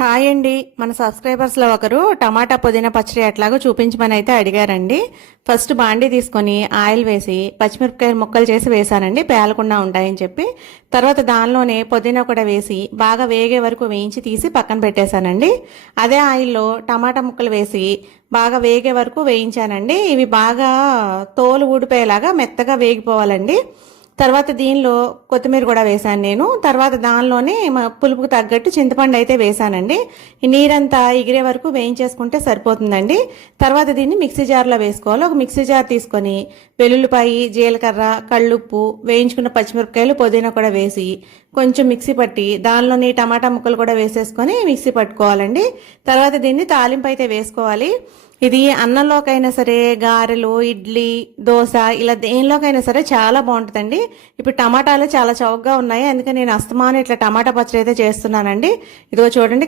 Hi అండి. మన సబ్స్క్రైబర్స్లో ఒకరు టమాటా పుదీనా పచ్చడి ఎట్లాగో చూపించమని అయితే అడిగారండి. ఫస్ట్ బాండీ తీసుకొని ఆయిల్ వేసి పచ్చిమిరపకాయ ముక్కలు చేసి వేసానండి, పేలకుండా ఉంటాయని చెప్పి. తర్వాత దానిలోనే పుదీనా కూడా వేసి బాగా వేగే వరకు వేయించి తీసి పక్కన పెట్టేశానండి. అదే ఆయిల్లో టమాటా ముక్కలు వేసి బాగా వేగే వరకు వేయించానండి. ఇవి బాగా తోలు ఊడిపోయేలాగా మెత్తగా వేగిపోవాలండి. తర్వాత దీనిలో కొత్తిమీర కూడా వేసాను నేను. తర్వాత దానిలోనే పులుపుకు తగ్గట్టు చింతపండు అయితే వేసానండి. ఈ నీరంతా ఎగిరే వరకు వేయించేసుకుంటే సరిపోతుందండి. తర్వాత దీన్ని మిక్సీ జార్లో వేసుకోవాలి. ఒక మిక్సీ జార్ తీసుకొని వెల్లుల్లిపాయి, జీలకర్ర, కళ్ళుప్పు, వేయించుకున్న పచ్చిమిరపకాయలు, పుదీనా కూడా వేసి కొంచెం మిక్సీ పట్టి దానిలోని టమాటా ముక్కలు కూడా వేసేసుకొని మిక్సీ పట్టుకోవాలండి. తర్వాత దీన్ని తాలింపు అయితే వేసుకోవాలి. ఇది అన్నంలోకైనా సరే, గారెలు, ఇడ్లీ, దోశ ఇలా దేనిలోకైనా సరే చాలా బాగుంటుందండి. ఇప్పుడు టమాటాలు చాలా చౌకగా ఉన్నాయి, అందుకని నేను అస్తమానం ఇట్లా టమాటా పచ్చడి అయితే చేస్తున్నానండి. ఇదిగో చూడండి,